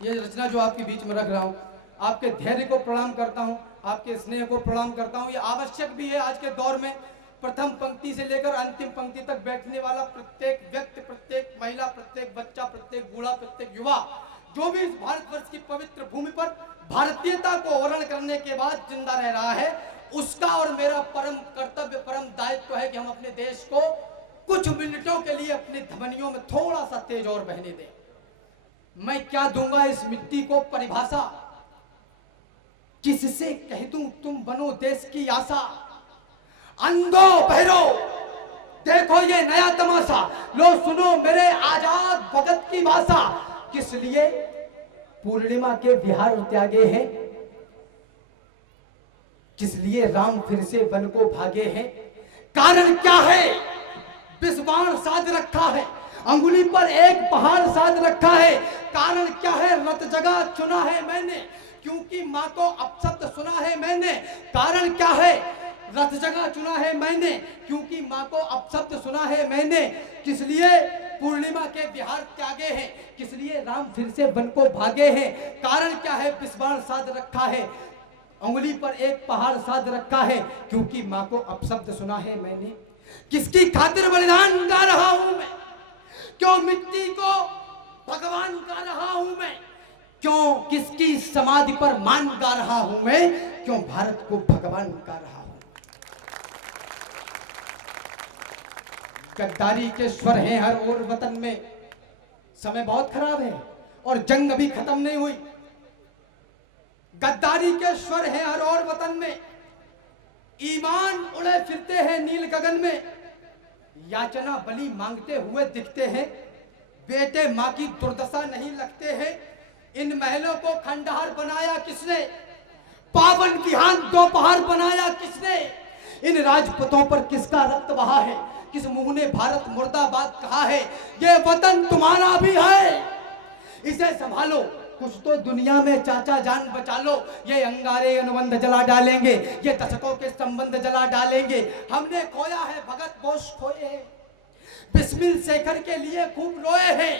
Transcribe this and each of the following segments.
ये रचना जो आपके बीच में रख रहा हूँ, आपके धैर्य को प्रणाम करता हूँ, आपके स्नेह को प्रणाम करता हूँ। ये आवश्यक भी है आज के दौर में। प्रथम पंक्ति से लेकर अंतिम पंक्ति तक बैठने वाला प्रत्येक व्यक्ति, प्रत्येक महिला, प्रत्येक बच्चा, प्रत्येक बूढ़ा, प्रत्येक युवा, जो भी इस भारतवर्ष की पवित्र भूमि पर भारतीयता को वर्ण करने के बाद जिंदा रह रहा है, उसका और मेरा परम कर्तव्य, परम दायित्व है कि हम अपने देश को कुछ मिनटों के लिए अपनी धमनियों में थोड़ा सा तेज और बहने दें। मैं क्या दूंगा इस मिट्टी को परिभाषा, किससे कह दूं तुम बनो देश की आशा। अंधो बहरो देखो ये नया तमाशा, लो सुनो मेरे आजाद भगत की भाषा। किस लिए पूर्णिमा के विहार त्यागे हैं, किस लिए राम फिर से वन को भागे हैं। कारण क्या है, विस्वाण साध रखा है, अंगुली पर एक पहाड़ साध रखा है। कारण क्या है, रत जगह चुना है मैंने, क्योंकि माँ को अपशब्द सुना है मैंने। कारण क्या है, रथ जगह चुना है मैंने, क्योंकि माँ को अपशब्द सुना है मैंने। किस लिए पूर्णिमा के विहार त्यागे हैं, किस लिए राम फिर से वन को भागे हैं। कारण क्या है, विस्वाण साध रखा है, अंगुली पर एक पहाड़ साध रखा है, क्योंकि माँ को अपशब्द सुना है मैंने। किसकी खातिर बलिदान गा रहा हूं मैं, क्यों मिट्टी को भगवान गा रहा हूं मैं, क्यों किसकी समाधि पर मान गा रहा हूं मैं, क्यों भारत को भगवान गा रहा हूं। गद्दारी के स्वर हैं हर ओर वतन में, समय बहुत खराब है और जंग अभी खत्म नहीं हुई। गद्दारी के स्वर हैं हर ओर वतन में, ईमान उड़े फिरते हैं नील गगन में। याचना बलि मांगते हुए दिखते हैं, बेटे मां की दुर्दशा नहीं लगते हैं। इन महलों को खंडहर बनाया किसने, पावन विहान दोपहर बनाया किसने। इन राजपथों पर किसका रक्त बहा है, किस मुंह ने भारत मुर्दाबाद कहा है। ये वतन तुम्हारा भी है, इसे संभालो, कुछ तो दुनिया में चाचा जान बचा लो। ये अंगारे अनुबंध जला डालेंगे, ये दशकों के संबंध जला डालेंगे। हमने खोया है भगत बोस खोए हैं, बिस्मिल शेखर के लिए खूब रोए हैं।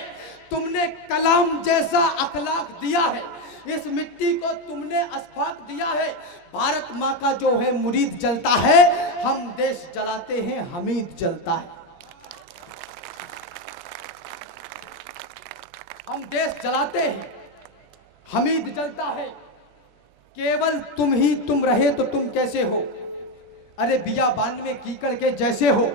तुमने कलाम जैसा अखलाक दिया है, इस मिट्टी को तुमने अस्फाक दिया है। भारत माँ का जो है मुरीद जलता है, हम देश जलाते हैं हमीद जलता है। हम देश जलाते हैं हमीद जलता है। केवल तुम ही तुम रहे तो तुम कैसे हो, अरे बियाबान में कीकड़ के जैसे हो।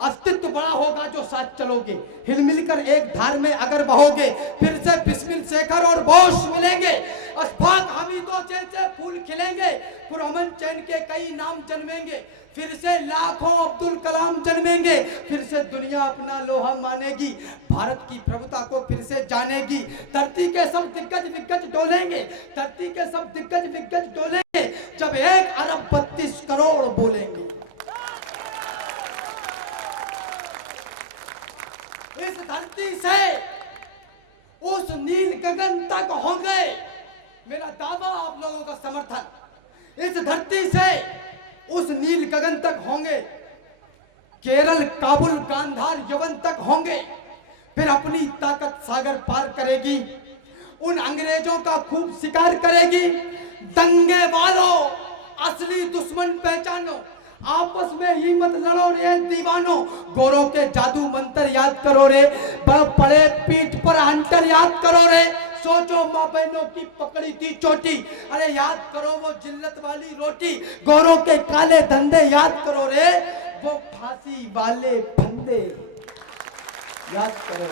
अस्तित्व बड़ा होगा जो साथ चलोगे, हिल मिलकर एक धार में अगर बहोगे। फिर से बिस्मिल शेखर और बोस मिलेंगे, अशफाक हमीदों जैसे फूल खिलेंगे। पुरअमन चैन के कई नाम जन्मेंगे, फिर से लाखों अब्दुल कलाम जन्मेंगे। फिर से दुनिया अपना लोहा मानेगी, भारत की प्रभुता को फिर से जानेगी। धरती के सब दिग्गज विग्गज डोलेंगे, धरती के सब दिग्गज विग्गज डोलेंगे, जब 1 अरब 32 करोड़ बोलेंगे। इस धरती से उस नील गगन तक होंगे, मेरा दावा आप लोगों का समर्थन। इस धरती से उस नील गगन तक होंगे, केरल काबुल गांधार यवन तक होंगे। फिर अपनी ताकत सागर पार करेगी, उन अंग्रेजों का खूब शिकार करेगी। दंगे वालों असली दुश्मन पहचानो, आपस में ही मत लड़ो रे दीवानो। गोरों के जादू मंत्र याद करो रे, पड़े पीठ पर हंटर याद करो रे। सोचो माँ बहनों की पकड़ी थी चोटी, अरे याद करो वो जिल्लत वाली रोटी। गोरों के काले धंधे याद करो रे, वो फांसी वाले फंदे याद करो।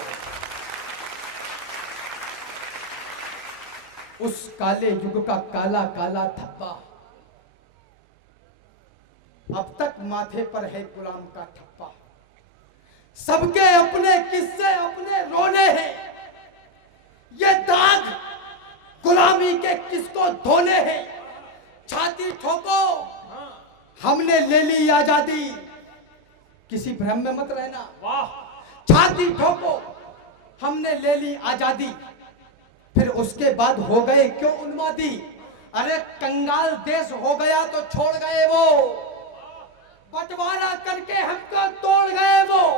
उस काले युग का काला काला धब्बा, अब तक माथे पर है गुलाम का ठप्पा। सबके अपने किस्से अपने रोने हैं, ये दाग गुलामी के किसको धोने हैं। छाती ठोको, हमने ले ली आजादी, किसी भ्रम में मत रहना। वाह, छाती ठोको, हमने ले ली आजादी, फिर उसके बाद हो गए क्यों उन्मादी। अरे कंगाल देश हो गया तो छोड़ गए वो, बंटवारा करके हमको तोड़ गए वो।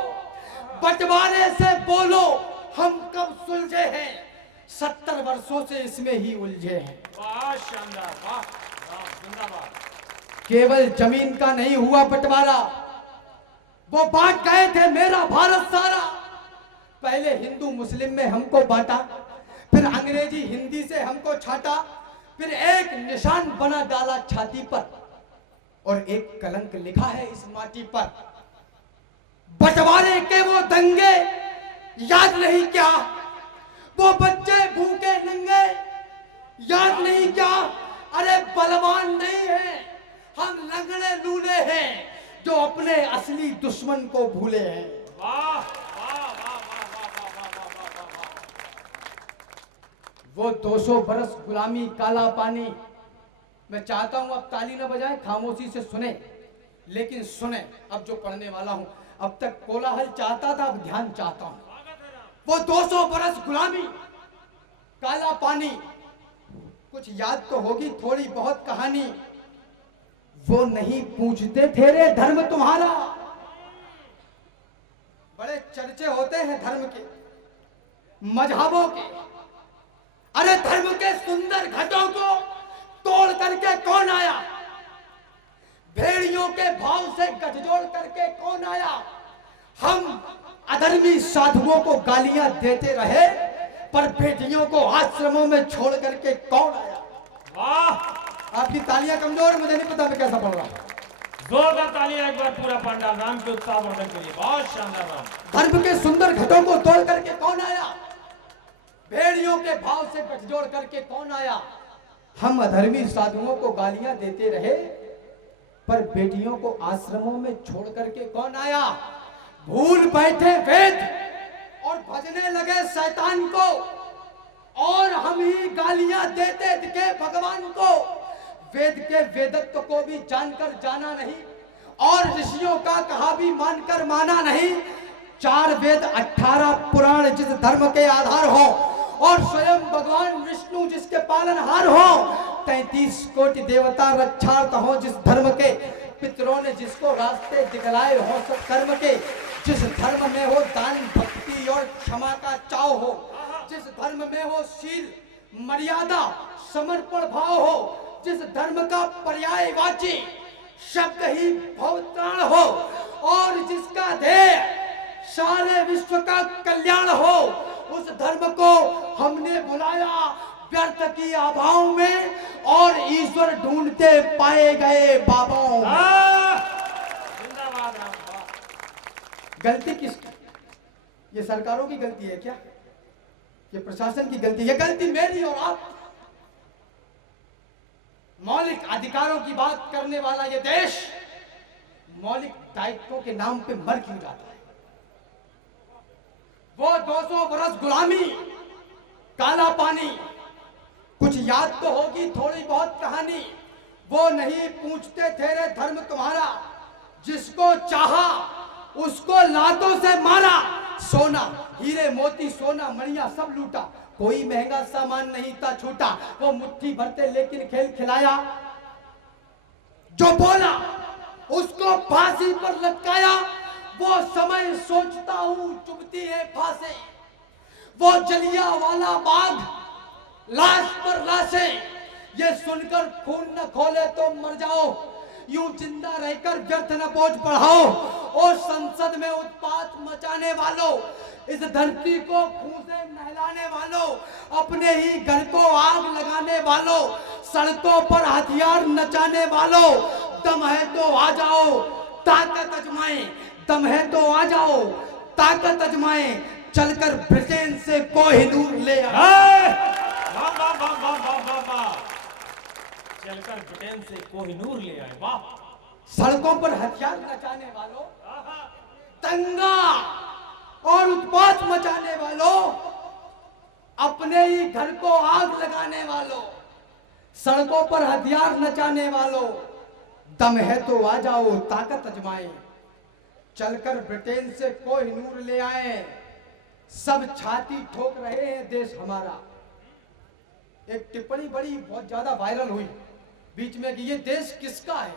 बंटवारे से बोलो हम कब सुलझे हैं, 70 वर्षों से इसमें ही उलझे हैं। वाह शानदार, वाह वाह, जिंदाबाद। केवल जमीन का नहीं हुआ बंटवारा, वो बांट गए थे मेरा भारत सारा। पहले हिंदू मुस्लिम में हमको बांटा, फिर अंग्रेजी हिंदी से हमको छाटा, फिर एक निशान बना डाला छाती पर और एक कलंक लिखा है इस माटी पर। बंटवारे के वो दंगे याद नहीं क्या, वो बच्चे भूखे नंगे याद नहीं क्या। अरे बलवान नहीं है हम, लंगड़े लूले हैं जो अपने असली दुश्मन को भूले हैं। वाह वाह वाह वाह वाह वाह वाह वाह वाह। वो 200 बरस गुलामी काला पानी। मैं चाहता हूं अब ताली न बजाए, खामोशी से सुने, लेकिन सुने अब जो पढ़ने वाला हूं। अब तक कोलाहल चाहता था, अब ध्यान चाहता हूं। वो 200 बरस गुलामी काला पानी, कुछ याद तो होगी थोड़ी बहुत कहानी। वो नहीं पूछते थे रे धर्म तुम्हारा। बड़े चर्चे होते हैं धर्म के, मजहबों के। अरे धर्म के सुंदर घटों को तोड़ करके कौन आया, भेड़ियों के भाव से गठजोड़ करके कौन आया। हम अधर्मी साधुओं को गालियां देते रहे, पर बेटियों को आश्रमों में छोड़ करके कौन आया। वाह, आपकी तालियां कमजोर, मुझे नहीं पता मैं कैसा पढ़ रहा हूं। जोरदार तालियां एक बार पूरा पंडाल राम के उत्साह वर्धन के लिए। बहुत शानदार राम। धर्म के सुंदर घटों को तोड़ करके कौन आया, भेड़ियों के भाव से गठजोड़ करके कौन आया। हम अधर्मी साधुओं को गालियां देते रहे, पर बेटियों को आश्रमों में छोड़ करके कौन आया। भूल बैठे वेद और भजने लगे शैतान को, और हम ही गालियां देते दिखे भगवान को। वेद के वेदत्व को भी जानकर जाना नहीं, और ऋषियों का कहा भी मानकर माना नहीं। 4 वेद 18 पुराण जिस धर्म के आधार हो, और स्वयं भगवान विष्णु जिसके पालनहार हो। 33 कोटि देवता रक्षार्थ हो जिस धर्म के, पितरों ने जिसको रास्ते दिखलाए हो सत्कर्म के। जिस धर्म में हो दान भक्ति और क्षमा का चाव हो, जिस धर्म में हो शील मर्यादा समर्पण भाव हो, जिस धर्म का पर्यायवाची शब्द ही भवत्राण हो, और जिसका ध्येय सारे विश्व का कल्याण हो, उस धर्म को हमने बुलाया व्यर्थ की आभाओं में, और ईश्वर ढूंढते पाए गए बाबाओं में। जिंदाबाद राम। गलती किसकी? ये सरकारों की गलती है क्या? ये प्रशासन की गलती है? गलती मेरी और आप। मौलिक अधिकारों की बात करने वाला ये देश मौलिक दायित्वों के नाम पे मर क्यों जाता है? वो 200 बरस गुलामी काला पानी, कुछ याद तो होगी थोड़ी बहुत कहानी। वो नहीं पूछते थे रे धर्म तुम्हारा, जिसको चाहा उसको लातों से मारा। सोना हीरे मोती सोना मणिया सब लूटा, कोई महंगा सामान नहीं था छूटा। वो मुट्ठी भरते लेकिन खेल खिलाया, जो बोला उसको फांसी पर लटकाया। वो समय सोचता हूं चुभती है फांसे, वो जलिया वाला बाग लाश पर लाशें। ये सुनकर खून न खोले तो मर जाओ, यूं जिंदा रहकर व्यर्थ न बोझ बढ़ाओ। और संसद में उत्पात मचाने वालों, इस धरती को खून से नहलाने वालों, अपने ही घर को आग लगाने वालों, सड़कों पर हथियार नचाने वालों, दम है तो आ जाओ ताकत आजमाएं। दम है तो आ जाओ ताकत आजमाएं, चलकर ब्रिटेन से कोहिनूर ले आए। चलकर ब्रिटेन से कोहिनूर ले आए। वाह। सड़कों पर हथियार नचाने वालों, दंगा और उत्पात मचाने वालों, अपने ही घर को आग लगाने वालों, सड़कों पर हथियार नचाने वालों, दम है तो आ जाओ ताकत आजमाएं। चलकर ब्रिटेन से कोहिनूर ले आए, सब छाती ठोक रहे हैं देश हमारा। एक टिप्पणी बड़ी बहुत ज्यादा वायरल हुई बीच में कि ये देश किसका है,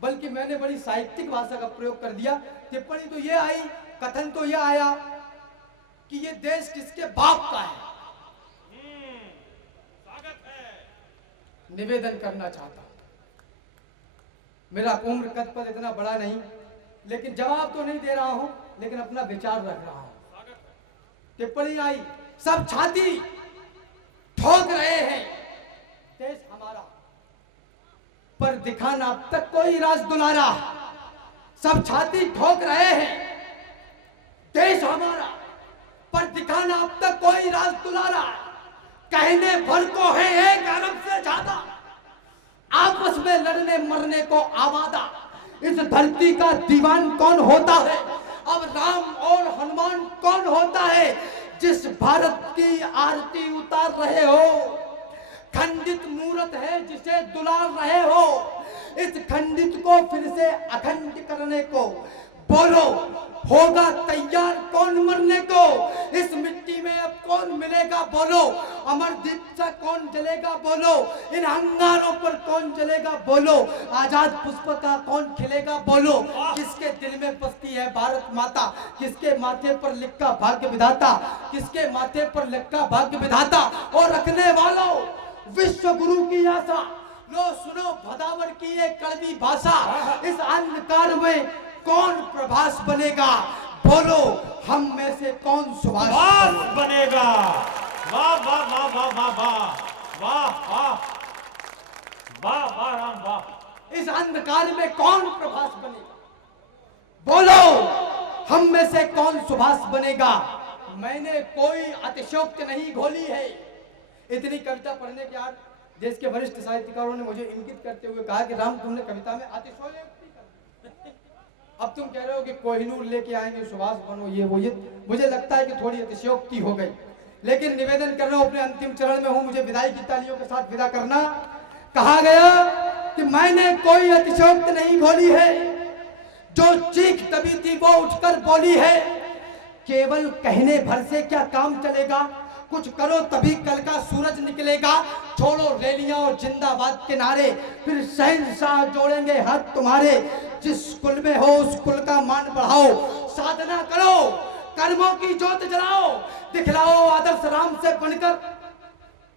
बल्कि मैंने बड़ी साहित्यिक भाषा का प्रयोग कर दिया। टिप्पणी तो ये आई, कथन तो यह आया कि ये देश किसके बाप का है। निवेदन करना चाहता हूं। मेरा उम्र कद पर इतना बड़ा नहीं, लेकिन जवाब तो नहीं दे रहा हूं, लेकिन अपना विचार रख रहा हूं। टिप्पणी आई, सब छाती ठोक रहे हैं देश हमारा, पर दिखाना अब तक कोई राज दुलारा। सब छाती ठोक रहे हैं देश हमारा, पर दिखाना अब तक कोई राज दुलारा। कहने भर को है एक अरब से ज्यादा, आपस में लड़ने मरने को आबादा। इस धरती का दीवान कौन होता है, अब राम और हनुमान कौन होता है, जिस भारत की आरती उतार रहे हो। खंडित मूरत है जिसे दुलार रहे हो, इस खंडित को फिर से अखंड करने को बोलो। होगा तैयार कौन मरने को, इस मिट्टी में अब कौन मिलेगा बोलो। अमरदीप से कौन जलेगा बोलो, इन अंगारों पर कौन जलेगा बोलो। आजाद पुष्प का कौन खिलेगा बोलो। किसके दिल में बसती है भारत माता, किसके माथे पर लिखा भाग्य विधाता, किसके माथे पर लिखा भाग्य विधाता। और रखने वालों विश्व गुरु की आशा, लो सुनो भदावर की ये कड़वी भाषा। इस अंधकार में कौन प्रभास बनेगा बोलो, हम में से कौन सुभाष बनेगा। वाह वाह वाह वाह वाह वाह वाह वाह वाह वाह राम वाह। इस अंधकार में कौन प्रभास बनेगा बोलो, हम में से कौन सुभाष बनेगा। मैंने कोई अतिशयोक्ति नहीं घोली है। इतनी कविता पढ़ने के बाद देश के वरिष्ठ साहित्यकारों ने मुझे इंगित करते हुए कहा कि राम तुमने कविता में अतिशयोक्ति कर। अब तुम कह रहे हो कि कोहिनूर लेके आएंगे, सुभाष बनो, ये वो। ये मुझे लगता है कि थोड़ी अतिशयोक्ति हो गई, लेकिन निवेदन कर रहा हूं, अपने अंतिम चरण में हूं, मुझे विदाई की तालियों के साथ विदा करना। कहा गया कि मैंने कोई अतिशयोक्ति नहीं घोली है, जो चीख तभी थी वो उठकर बोली है। केवल कहने भर से क्या काम चलेगा, कुछ करो तभी कल का सूरज निकलेगा। छोड़ो रैलियां और जिंदाबाद के नारे, फिर शहंशाह जोड़ेंगे हाथ तुम्हारे। जिस कुल में हो उस कुल का मान बढ़ाओ, साधना करो कर्मों की ज्योत जलाओ, दिखलाओ आदर्श राम से बनकर।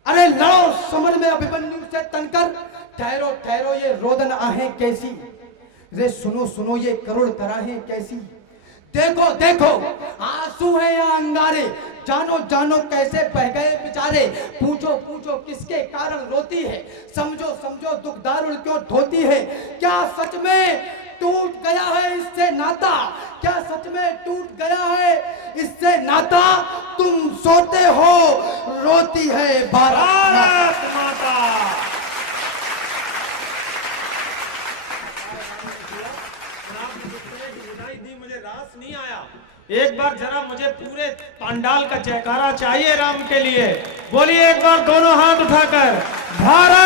अरे लड़ो समर में अभिमन्यु से तनकर। ठहरो ठहरो ये रोदन आहें कैसी, रे सुनो सुनो ये करुण कराहें कैसी। देखो देखो आंसू है या अंगारे, जानो जानो कैसे बह गए बेचारे। पूछो पूछो किसके कारण रोती है, समझो समझो दुख दारुण क्यों ढोती है। क्या सच में टूट गया है इससे नाता, क्या सच में टूट गया है इससे नाता। तुम सोते हो रोती है भारत माता। नहीं आया, एक बार जरा मुझे पूरे पंडाल का जयकारा चाहिए राम के लिए। बोलिए एक बार दोनों हाथ उठाकर, भारत